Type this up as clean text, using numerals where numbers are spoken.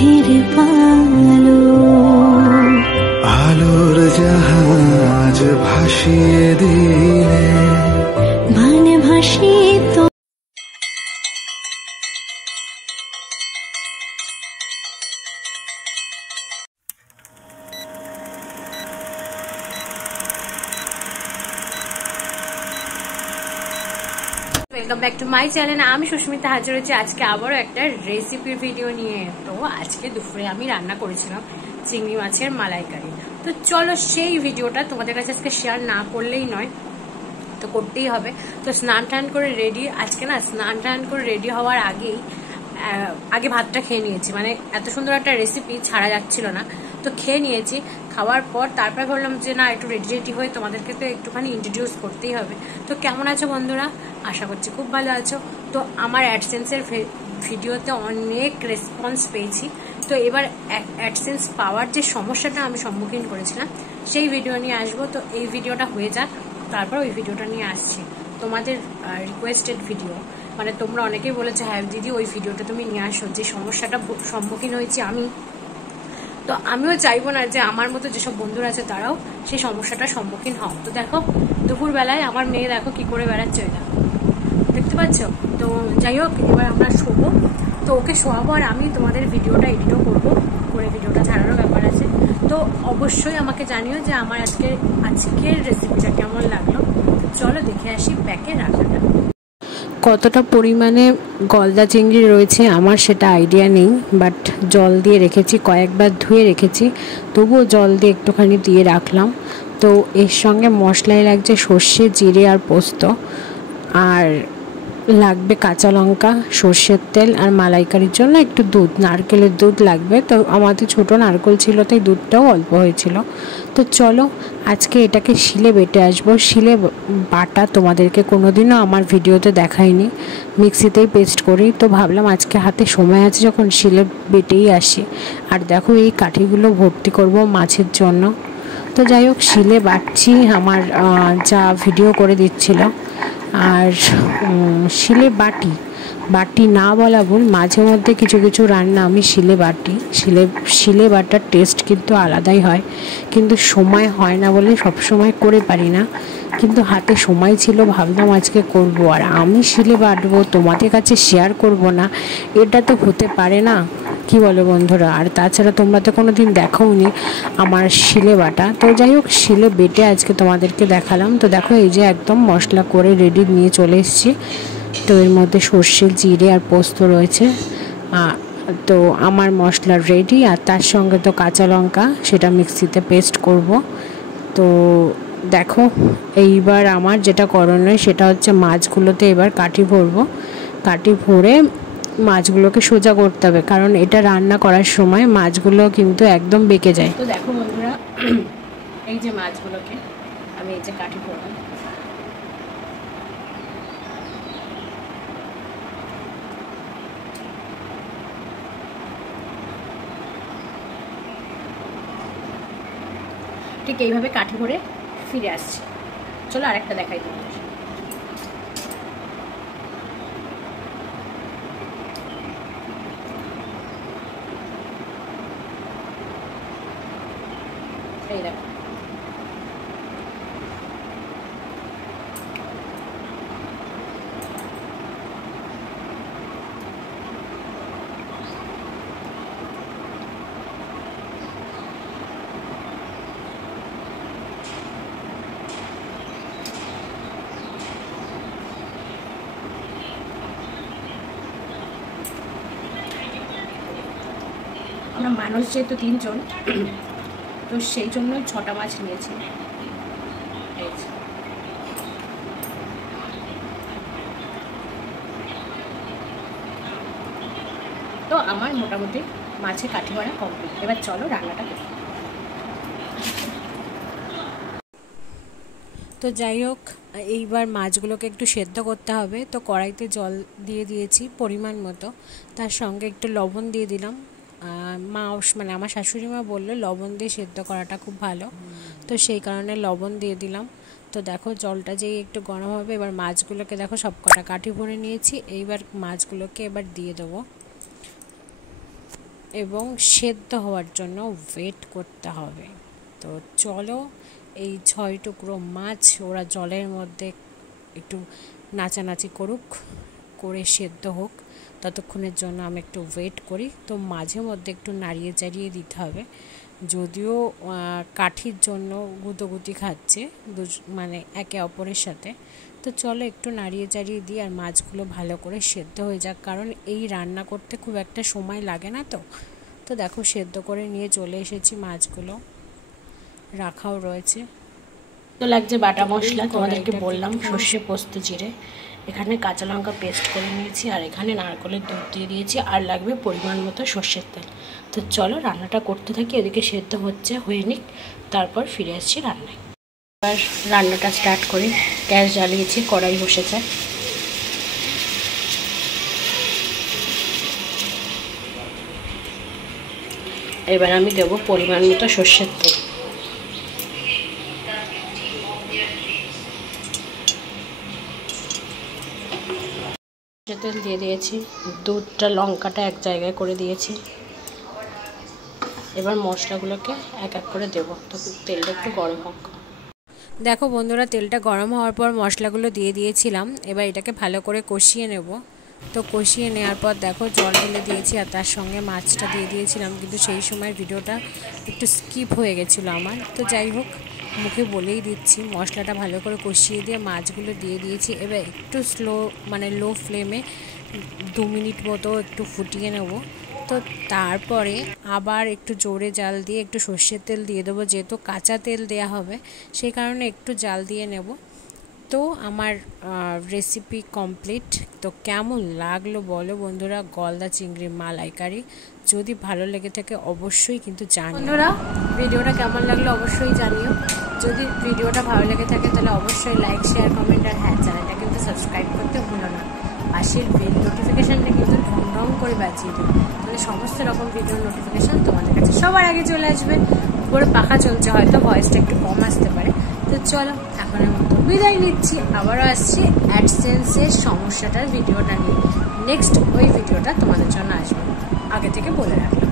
পথের পালো আলোর জাহাজ ভাসিয়ে দিলে মানে ভাসিয়ে তো welcome back to my channel. আমি সুস্মিতা হাজির হয়েছি আজকে আবারও একটা রেসিপির ভিডিও নিয়ে। তো আজকে দুপুরে আমি রান্না করেছিলাম চিংড়ি মাছের মালাইকারি। তো চলো সেই ভিডিওটা তোমাদের কাছে আজকে শেয়ার না করলেই নয়, তো করতেই হবে। তো স্নান টান করে রেডি, আজকে না স্নান টান করে রেডি হওয়ার আগে ভাতটা খেয়ে নিয়েছি, মানে এত সুন্দর একটা রেসিপি ছাড়া যাচ্ছিল না। তো খেয়ে নিয়েছি, খাওয়ার পর তারপরে ভাবলাম যে না একটু রেডি হয়ে তোমাদেরকে তো একটুখানি ইন্ট্রোডিউস করতেই হবে। তো কেমন আছো বন্ধুরা? আশা করছি খুব ভালো আছো। তো আমার অ্যাডসেন্সের ভিডিওতে অনেক রেসপন্স পেয়েছি। তো এবার অ্যাডসেন্স পাওয়ার যে সমস্যাটা আমি সম্মুখীন করেছিলাম সেই ভিডিও নিয়ে আসবো। তো এই ভিডিওটা হয়ে যাক, তারপর ওই ভিডিওটা নিয়ে আসছি। তোমাদের রিকোয়েস্টেড ভিডিও, মানে তোমরা অনেকেই বলেছো হ্যাঁ দিদি ওই ভিডিওটা তুমি নিয়ে আসো, যে সমস্যাটা সম্মুখীন হয়েছি আমি। তো আমিও চাইবো না যে আমার মতো যেসব বন্ধুরা আছে তারাও সেই সমস্যাটার সম্মুখীন হও। তো দেখো দুপুরবেলায় আমার মেয়ে দেখো কি করে বেড়াচ্ছে, ওই দেখো, দেখতে পাচ্ছ? তো যাই হোক, এবার আমরা শোবো। তো ওকে শোয়াবো আর আমি তোমাদের ভিডিওটা এডিটও করবো, করে ভিডিওটা ছাড়ারও ব্যাপার আছে। তো অবশ্যই আমাকে জানিও যে আমার আজকের রেসিপিটা কেমন লাগলো। চলো দেখে আসি প্যাকে রাখাটা। কতটা পরিমাণে গলদা চিংড়ি রয়েছে আমার সেটা আইডিয়া নেই, বাট জল দিয়ে রেখেছি, কয়েকবার ধুয়ে রেখেছি, তবুও জল দিয়ে একটুখানি দিয়ে রাখলাম। তো এর সঙ্গে মশলায় লাগছে সর্ষে, জিরে আর পোস্ত, আর লাগবে কাঁচা লঙ্কা, সর্ষের তেল, আর মালাইকারির জন্য একটু দুধ, নারকেলের দুধ লাগবে। তো আমাদের ছোটো নারকেল ছিল তাই দুধটাও অল্প হয়েছিল। তো চলো আজকে এটাকে শিলে বেটে আসবো। শিলে বাটা তোমাদেরকে কোনোদিনও আমার ভিডিওতে দেখাইনি, মিক্সিতেই পেস্ট করি। তো ভাবলাম আজকে হাতে সময় আছে যখন শিলে বেটেই আসি। আর দেখো এই কাঠিগুলো ভর্তি করব মাছের জন্য। তো যাই হোক শিলে বাটছি, আমার যা ভিডিও করে দিচ্ছিল। আর শিলে বাটি না বলা ভুল, মাঝে মধ্যে কিছু কিছু রান্না আমি শিলে বাটি। শিলে বাটার টেস্ট কিন্তু আলাদাই হয়, কিন্তু সময় হয় না বলে সব সময় করে পারি না। কিন্তু হাতে সময় ছিল, ভাবলাম আজকে করব। আর আমি শিলে বাটবো, তোমাদের কাছে শেয়ার করব না, এটা তো হতে পারে না, কি বলো বন্ধুরা? আর তাছাড়া তোমরা তো কোনো দিন দেখাওনি আমার শিলে বাটা। তো যাই হোক শিলে বেটে আজকে তোমাদেরকে দেখালাম। তো দেখো এই যে একদম মশলা করে রেডি নিয়ে চলে এসেছি। তো এর মধ্যে সর্ষে, জিরে আর পোস্ত রয়েছে। তো আমার মশলা রেডি, আর তার সঙ্গে তো কাঁচা লঙ্কা, সেটা মিক্সিতে পেস্ট করব। তো দেখো এইবার আমার যেটা করণীয় সেটা হচ্ছে মাছগুলোতে এবার কাঠি ভরবো। কাঠি ভরে মাছগুলোকে সোজা করতে হবে, কারণ এটা রান্না করার সময় মাছগুলো কিন্তু একদম বেঁকে যায়। তো দেখো বন্ধুরা, এই যে মাছগুলোকে আমি এই যে কাঠি ভরলাম। ঠিক এইভাবে কাঠি ভরে ফিরে আসছি। চলো আরেকটা দেখাই তোমাদের। এই দেখো আমরা মানুষ যেহেতু 3 জন, তো সেই জন্য 6টা মাছ নিয়েছি। তো আমার মোটামুটি মাছের কাঠি ভরা কমপ্লিট। এবার চলো রান্নাটা করি। তো যাই হোক এইবার মাছগুলোকে একটু সেদ্ধ করতে হবে। তো কড়াইতে জল দিয়ে দিয়েছি পরিমাণ মতো, তার সঙ্গে একটু লবণ দিয়ে দিলাম। মানে আমার শাশুড়ি মা বললো লবণ দিয়ে সেদ্ধ করাটা খুব ভালো, তো সেই কারণে লবণ দিয়ে দিলাম। তো দেখো জলটা যেই একটু গরম হবে, এবার মাছগুলোকে দেখো সব কটা কাঠি ভরে নিয়েছি। এইবার মাছগুলোকে এবার দিয়ে দেবো। এবং সেদ্ধ হওয়ার জন্য ওয়েট করতে হবে। তো চলো এই 6 টুকরো মাছ ওরা জলের মধ্যে একটু নাচানাচি করুক, করে সেদ্ধ হোক, ততক্ষণের জন্য আমি একটু ওয়েট করি। তো মাঝে মধ্যে একটু নাড়িয়ে চাড়িয়ে দিতে হবে, যদিও কাঠির জন্য গুঁতোগুতি খাচ্ছে মানে একে অপরের সাথে। তো চলো একটু নাড়িয়ে চাড়িয়ে দিই আর মাছগুলো ভালো করে সেদ্ধ হয়ে যাক, কারণ এই রান্না করতে খুব একটা সময় লাগে না। তো দেখো সেদ্ধ করে নিয়ে চলে এসেছি, মাছগুলো রাখাও রয়েছে। তো লাগছে বাটা মশলা, তোমাদেরকে বললাম সর্ষে পোস্ত জিরে, এখানে কাঁচা লঙ্কা পেস্ট করে নিয়েছি, আর এখানে নারকেলের দুধ দিয়ে দিয়েছি, আর লাগবে পরিমাণ মতো সর্ষের তেল। তো চলো রান্নাটা করতে থাকি, এদিকে সেদ্ধ হয়ে নিক, তারপর ফিরে আসছি রান্নায়। এবার রান্নাটা স্টার্ট করি। গ্যাস জ্বালিয়েছি, কড়াই বসেছে। এবার আমি দেবো পরিমাণ মতো সর্ষের তেল। তেল দিয়ে দিয়েছি, দুধটা লঙ্কাটা এক জায়গায় করে দিয়েছি। এবার মশলাগুলোকে এক এক করে দেবো। তো তেলটা একটু গরম হোক। দেখো বন্ধুরা, তেলটা গরম হওয়ার পর মশলাগুলো দিয়ে দিয়েছিলাম। এবার এটাকে ভালো করে কষিয়ে নেব। তো কষিয়ে নেওয়ার পর দেখো জল ঢেলে দিয়েছি, আর তার সঙ্গে মাছটা দিয়ে দিয়েছিলাম, কিন্তু সেই সময় ভিডিওটা একটু স্কিপ হয়ে গেছিলো আমার। তো যাই হোক, মুখে বলেই দিচ্ছি, মশলাটা ভালো করে কষিয়ে দিয়ে মাছগুলো দিয়ে দিয়েছি। এবার একটু লো ফ্লেমে 2 মিনিট মতো একটু ফুটিয়ে নেব। তো তারপরে আবার একটু জোরে জাল দিয়ে একটু সর্ষের তেল দিয়ে দেবো, যেহেতু কাঁচা তেল দেয়া হবে সেই কারণে একটু জাল দিয়ে নেব। তো আমার রেসিপি কমপ্লিট। তো কেমন লাগলো বলো বন্ধুরা, গলদা চিংড়ির মালাইকারি। যদি ভালো লেগে থাকে অবশ্যই কিন্তু জানিও। বন্ধুরা, ভিডিওটা কেমন লাগলো অবশ্যই জানিও। যদি ভিডিওটা ভালো লেগে থাকে তাহলে অবশ্যই লাইক, শেয়ার, কমেন্ট, আর হ্যাঁ, চ্যানেলটা কিন্তু সাবস্ক্রাইব করতে ভুলো না। পাশের বেল নোটিফিকেশানটা কিন্তু ঢং ঢং করে বাজিয়ে দিই, তাহলে সমস্ত রকম ভিডিওর নোটিফিকেশান তোমাদের কাছে সবার আগে চলে আসবে। উপরে পাখা চলছে, হয়তো ভয়েসটা একটু কম আসতে পারে। তো চলো এখনের মতো বিদায় নিচ্ছি, আবারও আসছি অ্যাডসেন্সের সমস্যাটার ভিডিওটা নিয়ে। নেক্সট ওই ভিডিওটা তোমাদের জন্য আসবে, আগে থেকে বলে রাখলাম।